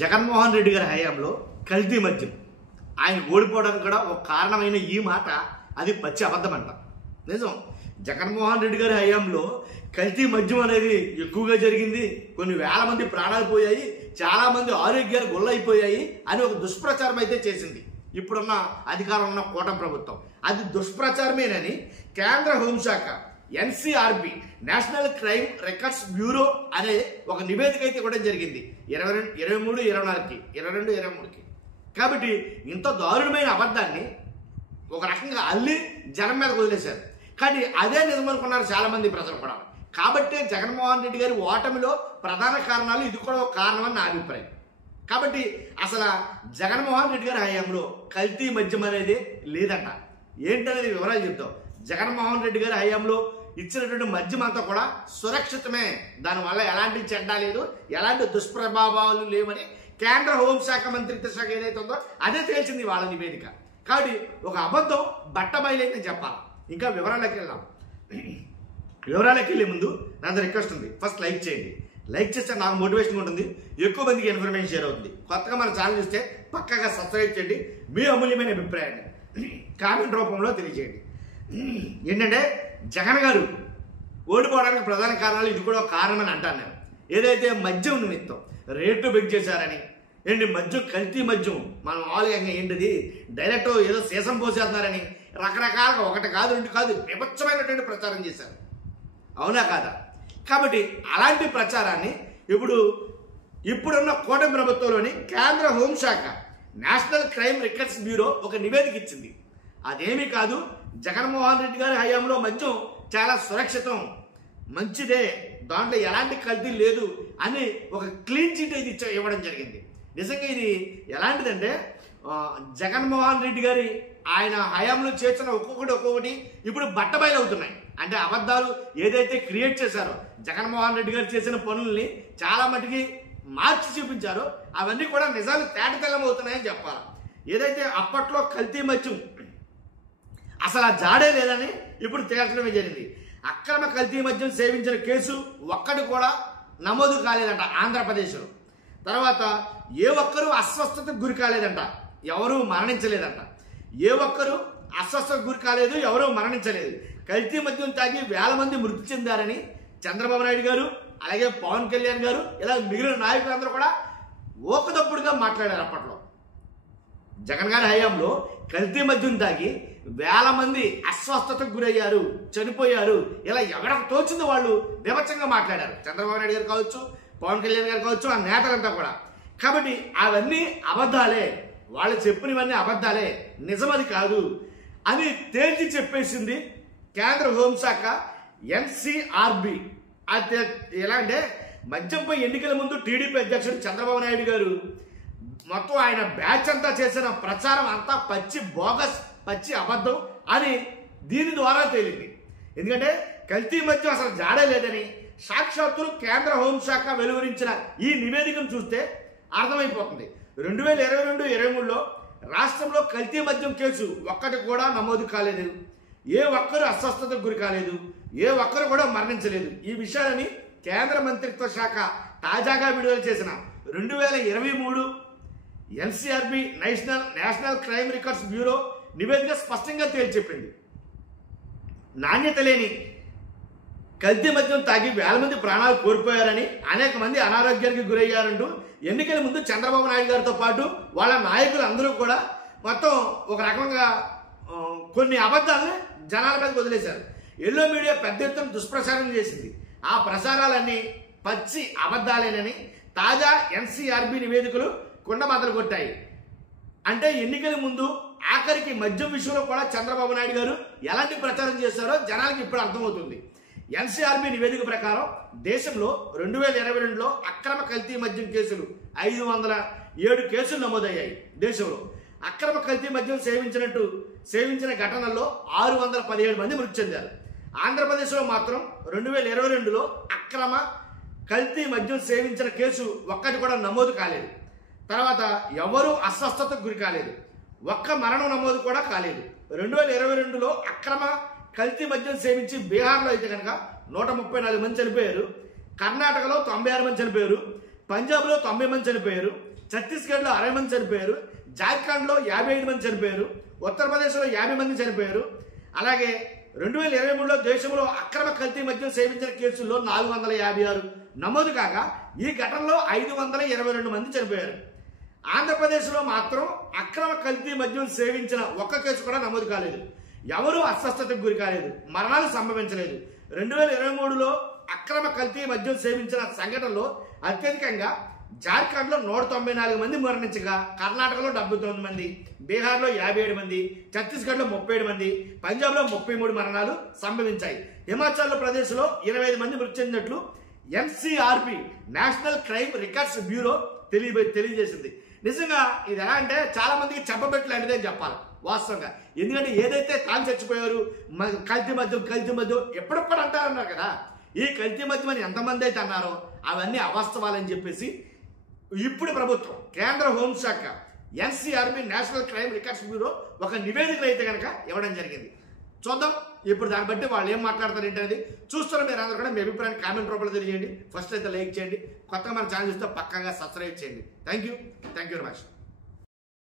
జగన్మోహన్ రెడ్డి గారి హయాంలో కల్తీ మద్యం ఆయన ఓడిపోవడానికి కూడా ఒక కారణమైన ఈ మాట అది పచ్చి అబద్ధమంట. నిజం, జగన్మోహన్ రెడ్డి గారి హయాంలో కల్తీ మద్యం అనేది ఎక్కువగా జరిగింది. కొన్ని వేల మంది ప్రాణాలు పోయాయి, చాలా మంది ఆరోగ్యాలు గొల్లైపోయాయి అని ఒక దుష్ప్రచారం అయితే చేసింది ఇప్పుడున్న అధికారం ఉన్న కూటమి ప్రభుత్వం. అది దుష్ప్రచారమేనని కేంద్ర హోంశాఖ NCRB national crime records bureau అనే ఒక నివేదిక అయితే ఇవ్వడం జరిగింది 22-23కి. కాబట్టి ఇంత దారుణమైన అబద్ధాన్ని ఒక రకంగా అల్లి జనం మీద వదిలేశారు. కానీ అదే నిజమనుకున్నారు చాలా మంది ప్రజలు కూడా. కాబట్టి జగన్మోహన్ రెడ్డి గారి ఓటమిలో ప్రధాన కారణాలు ఇది కూడా ఒక కారణమని నా అభిప్రాయం. కాబట్టి అసలు జగన్మోహన్ రెడ్డి గారి హయాంలో కల్తీ మద్యం అనేది లేదంట. ఏంటనేది వివరాలు చెప్తాం. జగన్మోహన్ రెడ్డి గారి హయాంలో ఇచ్చినటువంటి మద్యం అంతా కూడా సురక్షితమే, దానివల్ల ఎలాంటి చెడ్డ లేదు, ఎలాంటి దుష్ప్రభావాలు లేవని కేంద్ర హోంశాఖ మంత్రిత్వ శాఖ ఏదైతే ఉందో అదే తేల్చింది వాళ్ళ నివేదిక. కాబట్టి ఒక అబద్ధం బట్టబయలైందని చెప్పాలి. ఇంకా వివరాలకు వెళ్దాం. వివరాలకు వెళ్ళే ముందు నా రిక్వెస్ట్ ఉంది, ఫస్ట్ లైక్ చేయండి. లైక్ చేస్తే నాకు మోటివేషన్ ఉంటుంది, ఎక్కువ మందికి ఇన్ఫర్మేషన్ షేర్ అవుతుంది. కొత్తగా మన ఛానల్ చూస్తే పక్కగా సబ్స్క్రైబ్ చేయండి. మీ అమూల్యమైన అభిప్రాయాన్ని కామెంట్ రూపంలో తెలియజేయండి. ఏంటంటే జగన్ గారు ఓడిపోవడానికి ప్రధాన కారణాలు ఇది కూడా ఒక కారణమని అంటాను నేను. ఏదైతే మద్యం నిమిత్తం రేట్లు బెగ్ చేశారని, ఏంటి మద్యం కల్తీ మద్యం మనం మామూలుగా ఏంటిది డైరెక్ట్ ఏదో సీసం పోసేస్తున్నారని రకరకాలుగా ఒకటి కాదు రెండు కాదు విభత్సమైనటువంటి ప్రచారం చేశారు. అవునా కాదా? కాబట్టి అలాంటి ప్రచారాన్ని ఇప్పుడున్న కూటమి ప్రభుత్వంలోని కేంద్ర హోంశాఖ నేషనల్ క్రైమ్ రికార్డ్స్ బ్యూరో ఒక నివేదిక ఇచ్చింది. అదేమీ కాదు, జగన్మోహన్ రెడ్డి గారి హయాంలో మద్యం చాలా సురక్షితం, మంచిదే, దాంట్లో ఎలాంటి కల్తీ లేదు అని ఒక క్లీన్ చిట్ అయితే ఇవ్వడం జరిగింది. నిజంగా ఇది ఎలాంటిదంటే జగన్మోహన్ రెడ్డి గారి ఆయన హయాంలో చేసిన ఒక్కొక్కటి ఇప్పుడు బట్టబయలు అవుతున్నాయి. అంటే అబద్ధాలు ఏదైతే క్రియేట్ చేశారో జగన్మోహన్ రెడ్డి గారు చేసిన పనుల్ని చాలా మటుకి మార్చి చూపించారో అవన్నీ కూడా నిజాలు తేటతెల్లం అవుతున్నాయని చెప్పాలి. ఏదైతే అప్పట్లో కల్తీ మద్యం అసలు ఆ జాడే లేదని ఇప్పుడు తేల్చడమే జరిగింది. అక్రమ కల్తీ మద్యం సేవించిన కేసు ఒక్కటి కూడా నమోదు కాలేదంట ఆంధ్రప్రదేశ్లో. తర్వాత ఏ ఒక్కరూ అస్వస్థతకు గురి కాలేదంట, ఎవరూ మరణించలేదంట. ఏ ఒక్కరూ అస్వస్థతకు గురి కాలేదు, ఎవరూ మరణించలేదు. కల్తీ మద్యం తాగి వేల మంది మృతి చెందారని చంద్రబాబు నాయుడు గారు, అలాగే పవన్ కళ్యాణ్ గారు, ఇలా మిగిలిన నాయకులందరూ కూడా ఓకదప్పుడుగా మాట్లాడారు. అప్పట్లో జగన్ గారి హయాంలో కల్తీ మద్యం తాగి వేల మంది అస్వస్థతకు గురయ్యారు, చనిపోయారు, ఇలా ఎవరికి తోచింది వాళ్ళు వివచ్చంగా మాట్లాడారు. చంద్రబాబు నాయుడు గారు కావచ్చు, పవన్ కళ్యాణ్ గారు కావచ్చు, ఆ నేతలంతా కూడా. కాబట్టి అవన్నీ అబద్ధాలే, వాళ్ళు చెప్పినవన్నీ అబద్ధాలే, నిజమది కాదు అని తేల్చి చెప్పేసింది కేంద్ర హోంశాఖ ఎన్సీఆర్బి. అది ఎలా అంటే మద్యంపై ఎన్నికల ముందు టీడీపీ అధ్యక్షుడు చంద్రబాబు నాయుడు గారు మొత్తం ఆయన బ్యాచ్ అంతా చేసిన ప్రచారం అంతా పచ్చి బోగస్, పచ్చి అబద్ధం అని దీని ద్వారా తేలింది. ఎందుకంటే కల్తీ మద్యం అసలు జాడే లేదని సాక్షాత్తు కేంద్ర హోంశాఖ వెలువరించిన ఈ నివేదికను చూస్తే అర్థమైపోతుంది. 2022-23లో రాష్ట్రంలో కల్తీ మద్యం కేసు ఒక్కటి కూడా నమోదు కాలేదు, ఏ ఒక్కరు అస్వస్థతకు గురి కాలేదు, ఏ ఒక్కరు కూడా మరణించలేదు. ఈ విషయాలని కేంద్ర మంత్రిత్వ శాఖ తాజాగా విడుదల చేసిన 2023 NCRB national crime records bureau నివేదిక స్పష్టంగా తేల్చెప్పింది. నాణ్యత లేని కల్తీ మద్యం తాగి వేల మంది ప్రాణాలు కోల్పోయారని, అనేక మంది అనారోగ్యానికి గురయ్యారంటూ ఎన్నికల ముందు చంద్రబాబు నాయుడు గారితో పాటు వాళ్ళ నాయకులు అందరూ కూడా మొత్తం ఒక రకంగా కొన్ని అబద్ధాలను జనాల మీద వదిలేశారు. ఎల్లో మీడియా పెద్ద ఎత్తున దుష్ప్రచారం చేసింది. ఆ ప్రచారాలన్నీ పచ్చి అబద్ధాలేనని తాజా ఎన్సీఆర్బి నివేదికలు కుండబద్దలు కొట్టాయి. అంటే ఎన్నికల ముందు ఆఖరికి మద్యం విషయంలో కూడా చంద్రబాబు నాయుడు గారు ఎలాంటి ప్రచారం చేశారో జనాలకి ఇప్పుడు అర్థమవుతుంది. ఎన్సీఆర్బి నివేదిక ప్రకారం దేశంలో 2022లో అక్రమ కల్తీ మద్యం కేసులు 507 కేసులు నమోదయ్యాయి. దేశంలో అక్రమ కల్తీ మద్యం సేవించిన ఘటనల్లో 617 మంది మృతి చెందారు. ఆంధ్రప్రదేశ్లో మాత్రం 2022లో అక్రమ కల్తీ మద్యం సేవించిన కేసు ఒక్కటి కూడా నమోదు కాలేదు. తర్వాత ఎవరూ అస్వస్థతకు గురి కాలేదు, ఒక్క మరణం నమోదు కూడా కాలేదు. 2022లో అక్రమ కల్తీ మద్యం సేవించి బీహార్లో అయితే కనుక 134 మంది చనిపోయారు, కర్ణాటకలో 96 మంది చనిపోయారు, పంజాబ్లో 90 మంది చనిపోయారు, ఛత్తీస్గఢ్లో 60 మంది చనిపోయారు, జార్ఖండ్లో 55 మంది చనిపోయారు, ఉత్తరప్రదేశ్లో 50 మంది చనిపోయారు. అలాగే 2023లో దేశంలో అక్రమ కల్తీ మద్యం సేవించిన కేసుల్లో 456 నమోదు కాగా ఈ ఘటనలో 522 మంది చనిపోయారు. ఆంధ్రప్రదేశ్లో మాత్రం అక్రమ కల్తీ మద్యం సేవించిన ఒక్క కేసు కూడా నమోదు కాలేదు. ఎవరూ అస్వస్థతకు గురి కాలేదు, మరణాలు సంభవించలేదు. 2023లో అక్రమ కల్తీ మద్యం సేవించిన సంఘటనలో అత్యధికంగా జార్ఖండ్లో 194 మంది మరణించగా కర్ణాటకలో 79 మంది, బీహార్లో 57 మంది, ఛత్తీస్గఢ్లో 37 మంది, పంజాబ్లో 33 మరణాలు సంభవించాయి. హిమాచల్ ప్రదేశ్లో 25 మంది మృతి చెందినట్లు NCRP national crime records bureau తెలియజేసింది. నిజంగా ఇది ఎలా అంటే చాలా మందికి చెప్పబెట్టి లాంటిదే చెప్పాలి వాస్తవంగా. ఎందుకంటే ఏదైతే తాను చచ్చిపోయారు కల్తీ మద్యం ఎప్పుడప్పుడు అంటారన్నారు కదా, ఈ కల్తీ మద్యం అని ఎంతమంది అయితే అన్నారో అవన్నీ అవాస్తవాలని చెప్పేసి ఇప్పుడు ప్రభుత్వం కేంద్ర హోంశాఖ NCRB national crime records bureau ఒక నివేదికలు అయితే కనుక ఇవ్వడం జరిగింది. చూద్దాం ఇప్పుడు దాన్ని బట్టి వాళ్ళు ఏం మాట్లాడతారు ఏంటనేది. చూస్తున్న మీరు అందరూ కూడా మీ అభిప్రాయాన్ని కామెంట్ రూపంలో తెలియజేయండి. ఫస్ట్ అయితే లైక్ చేయండి, కొత్తగా మన ఛానల్ చూస్తే పక్కాగా సబ్స్క్రైబ్ చేయండి. Thank you very much.